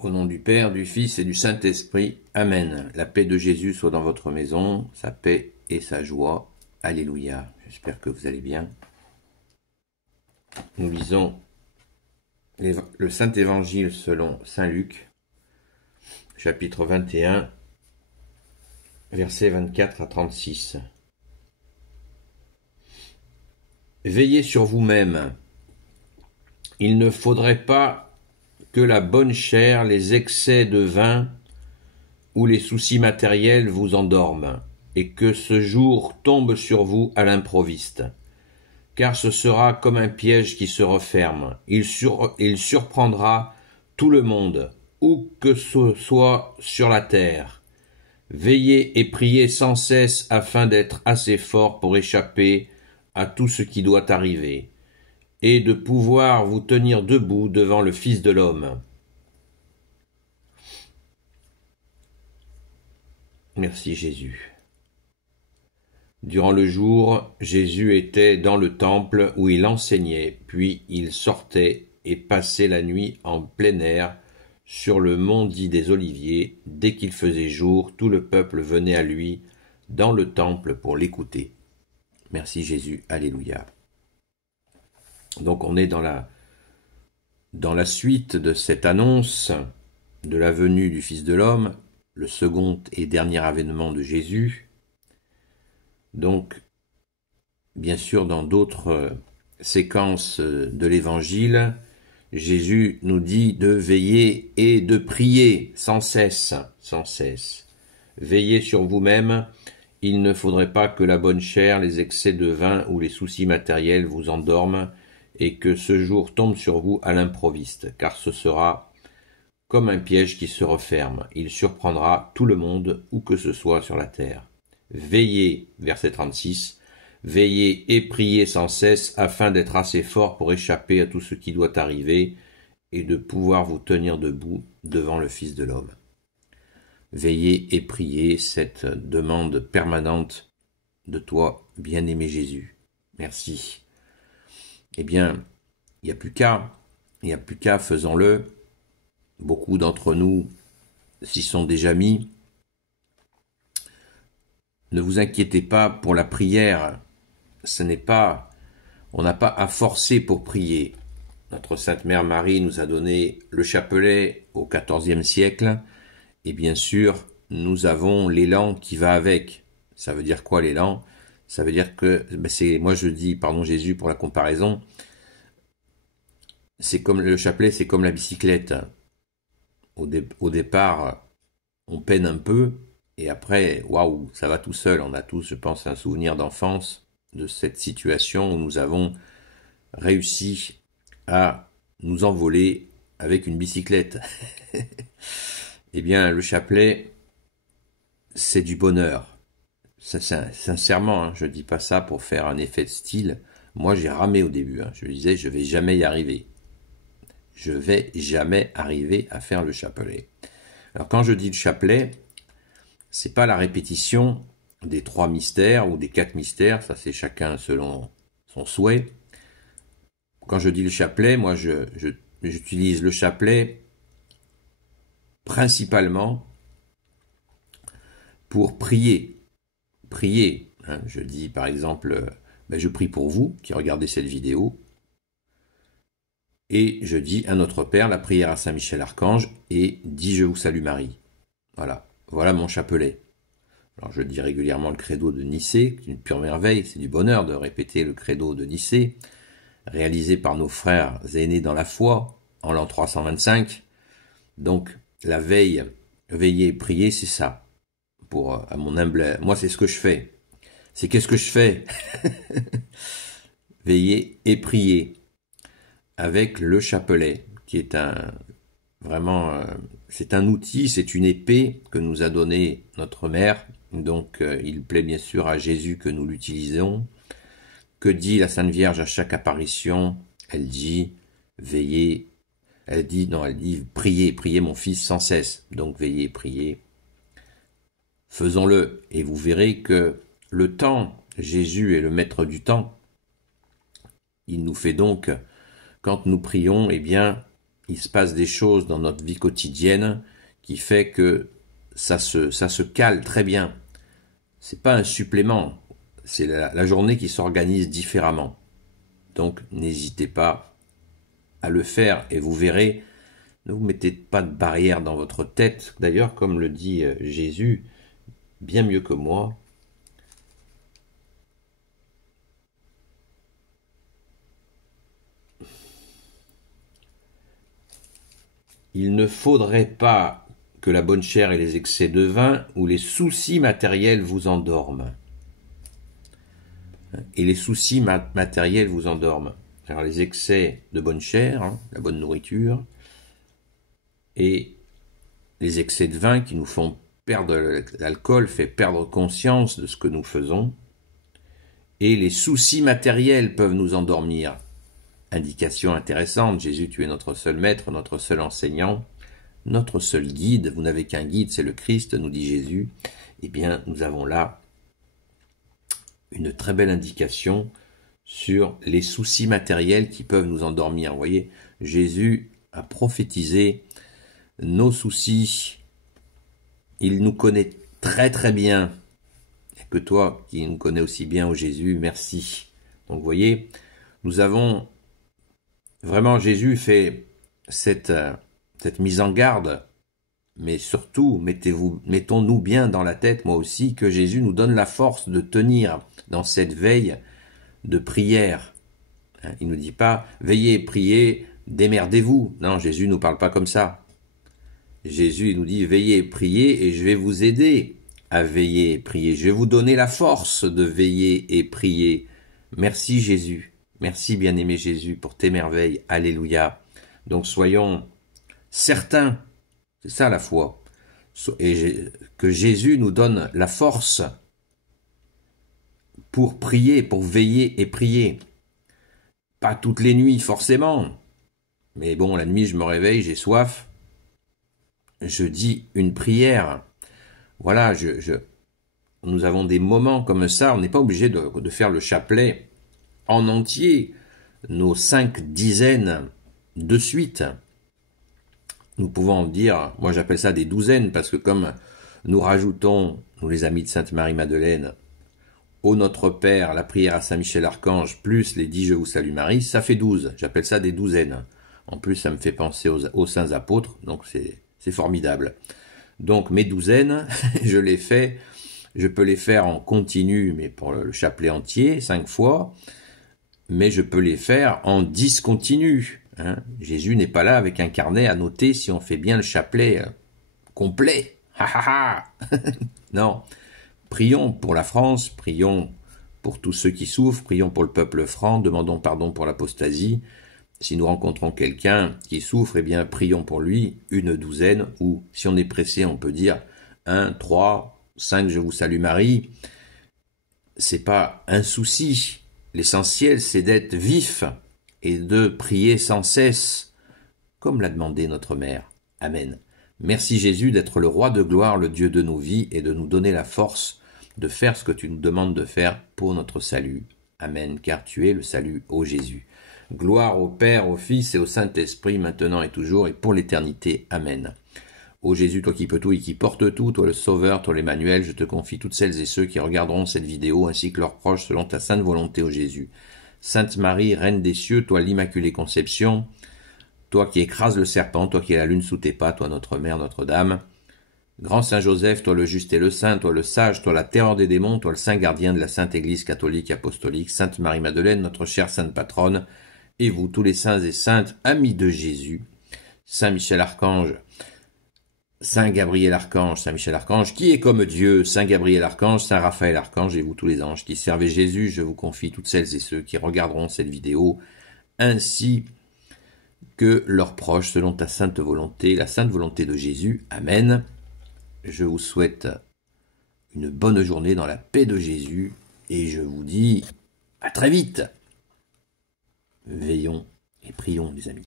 Au nom du Père, du Fils et du Saint-Esprit. Amen. La paix de Jésus soit dans votre maison, sa paix et sa joie. Alléluia. J'espère que vous allez bien. Nous lisons le Saint-Évangile selon Saint Luc, chapitre 21, versets 24 à 36. Veillez sur vous-même. Il ne faudrait pas que la bonne chair, les excès de vin ou les soucis matériels vous endorment, et que ce jour tombe sur vous à l'improviste. Car ce sera comme un piège qui se referme. Il surprendra tout le monde, où que ce soit sur la terre. Veillez et priez sans cesse afin d'être assez fort pour échapper à tout ce qui doit arriver, et de pouvoir vous tenir debout devant le Fils de l'homme. Merci Jésus. Durant le jour, Jésus était dans le temple où il enseignait, puis il sortait et passait la nuit en plein air sur le mont dit des Oliviers. Dès qu'il faisait jour, tout le peuple venait à lui dans le temple pour l'écouter. Merci Jésus, alléluia. Donc on est dans la suite de cette annonce de la venue du Fils de l'homme, le second et dernier avènement de Jésus. Donc, bien sûr, dans d'autres séquences de l'Évangile, Jésus nous dit de veiller et de prier sans cesse, sans cesse. Veillez sur vous-même, il ne faudrait pas que la bonne chair, les excès de vin ou les soucis matériels vous endorment, et que ce jour tombe sur vous à l'improviste, car ce sera comme un piège qui se referme. Il surprendra tout le monde, où que ce soit sur la terre. Veillez, verset 36, veillez et priez sans cesse, afin d'être assez fort pour échapper à tout ce qui doit arriver, et de pouvoir vous tenir debout devant le Fils de l'homme. Veillez et priez, cette demande permanente de toi, bien-aimé Jésus. Merci. Eh bien, il n'y a plus qu'à, faisons-le. Beaucoup d'entre nous s'y sont déjà mis. Ne vous inquiétez pas pour la prière. On n'a pas à forcer pour prier. Notre Sainte Mère Marie nous a donné le chapelet au XIVe siècle, et bien sûr, nous avons l'élan qui va avec. Ça veut dire quoi l'élan ? Ça veut dire que, moi je dis, pardon Jésus pour la comparaison, c'est comme le chapelet, c'est comme la bicyclette. Au départ, on peine un peu, et après, waouh, ça va tout seul. On a tous, je pense, un souvenir d'enfance de cette situation où nous avons réussi à nous envoler avec une bicyclette. Eh bien, le chapelet, c'est du bonheur. Sincèrement, je dis pas ça pour faire un effet de style. Moi, j'ai ramé au début. Je me disais, je vais jamais y arriver. Je vais jamais arriver à faire le chapelet. Alors, quand je dis le chapelet, c'est pas la répétition des 3 mystères ou des 4 mystères. Ça, c'est chacun selon son souhait. Quand je dis le chapelet, moi, j'utilise le chapelet principalement pour prier. Prier. Je dis par exemple, je prie pour vous qui regardez cette vidéo, et je dis à notre Père la prière à Saint Michel Archange, et dis je vous salue Marie. Voilà mon chapelet. Alors je dis régulièrement le credo de Nicée, c'est une pure merveille, c'est du bonheur de répéter le credo de Nicée, réalisé par nos frères aînés dans la foi, en l'an 325. Donc la veille, veiller et prier, c'est ça. À mon humble, moi c'est ce que je fais. C'est qu'est-ce que je fais? Veiller et prier avec le chapelet, qui est c'est un outil, c'est une épée que nous a donné notre mère. Donc il plaît bien sûr à Jésus que nous l'utilisons. Que dit la Sainte Vierge à chaque apparition? Elle dit veillez. Elle dit priez, priez mon fils sans cesse. Donc veillez, priez. Faisons-le, et vous verrez que le temps, Jésus est le maître du temps. Il nous fait donc, quand nous prions, il se passe des choses dans notre vie quotidienne qui fait que ça se cale très bien. C'est pas un supplément, c'est la journée qui s'organise différemment. Donc n'hésitez pas à le faire et vous verrez, ne vous mettez pas de barrière dans votre tête. D'ailleurs, comme le dit Jésus, bien mieux que moi, il ne faudrait pas que la bonne chère et les excès de vin ou les soucis matériels vous endorment. Et les soucis matériels vous endorment. Alors les excès de bonne chère, la bonne nourriture, et les excès de vin qui nous font perdre, l'alcool fait perdre conscience de ce que nous faisons, et les soucis matériels peuvent nous endormir. Indication intéressante, Jésus, tu es notre seul maître, notre seul enseignant, notre seul guide. Vous n'avez qu'un guide, c'est le Christ, nous dit Jésus. Eh bien, nous avons là une très belle indication sur les soucis matériels qui peuvent nous endormir. Vous voyez, Jésus a prophétisé nos soucis. Il nous connaît très très bien. Et que toi, qui nous connais aussi bien, ô Jésus, merci. Donc vous voyez, nous avons vraiment, Jésus fait cette mise en garde, mais surtout, mettons-nous bien dans la tête, moi aussi, que Jésus nous donne la force de tenir dans cette veille de prière. Il ne nous dit pas, veillez, priez, démerdez-vous. Non, Jésus ne nous parle pas comme ça. Jésus nous dit, veillez, priez, et je vais vous aider à veiller et prier. Je vais vous donner la force de veiller et prier. Merci Jésus. Merci bien-aimé Jésus pour tes merveilles. Alléluia. Donc soyons certains, c'est ça la foi, et que Jésus nous donne la force pour prier, pour veiller et prier. Pas toutes les nuits forcément, mais bon, la nuit je me réveille, j'ai soif, je dis une prière. Voilà, nous avons des moments comme ça, on n'est pas obligé de faire le chapelet en entier, nos 5 dizaines de suite. Nous pouvons dire, moi j'appelle ça des douzaines, parce que comme nous rajoutons, nous les amis de Sainte Marie-Madeleine, au Notre Père, la prière à Saint-Michel-Archange, plus les 10 Je vous salue Marie, ça fait 12. J'appelle ça des douzaines. En plus, ça me fait penser aux saints apôtres, donc c'est formidable. Donc mes douzaines, je peux les faire en continu, mais pour le chapelet entier, 5 fois, mais je peux les faire en discontinu. Jésus n'est pas là avec un carnet à noter si on fait bien le chapelet complet. Non. Prions pour la France, prions pour tous ceux qui souffrent, prions pour le peuple franc, demandons pardon pour l'apostasie. Si nous rencontrons quelqu'un qui souffre, eh bien prions pour lui, une douzaine, ou si on est pressé, on peut dire 1, 3, 5, je vous salue Marie. C'est pas un souci. L'essentiel, c'est d'être vif et de prier sans cesse, comme l'a demandé notre Mère. Amen. Merci Jésus d'être le roi de gloire, le Dieu de nos vies, et de nous donner la force de faire ce que tu nous demandes de faire pour notre salut. Amen, car tu es le salut, ô Jésus. Gloire au Père, au Fils et au Saint-Esprit, maintenant et toujours, et pour l'éternité. Amen. Ô Jésus, toi qui peux tout et qui portes tout, toi le Sauveur, toi l'Emmanuel, je te confie toutes celles et ceux qui regarderont cette vidéo, ainsi que leurs proches, selon ta sainte volonté, ô Jésus. Sainte Marie, Reine des cieux, toi l'Immaculée Conception, toi qui écrases le serpent, toi qui es la lune sous tes pas, toi notre Mère, Notre-Dame. Grand Saint Joseph, toi le juste et le saint, toi le sage, toi la terreur des démons, toi le saint gardien de la Sainte Église catholique et apostolique, Sainte Marie-Madeleine, notre chère sainte patronne, et vous, tous les saints et saintes, amis de Jésus, Saint Michel-Archange, Saint Gabriel-Archange, Saint Michel-Archange, qui est comme Dieu, Saint Gabriel-Archange, Saint Raphaël-Archange, et vous tous les anges qui servez Jésus, je vous confie toutes celles et ceux qui regarderont cette vidéo, ainsi que leurs proches, selon ta sainte volonté, la sainte volonté de Jésus. Amen. Je vous souhaite une bonne journée dans la paix de Jésus, et je vous dis à très vite. Veillons et prions, les amis.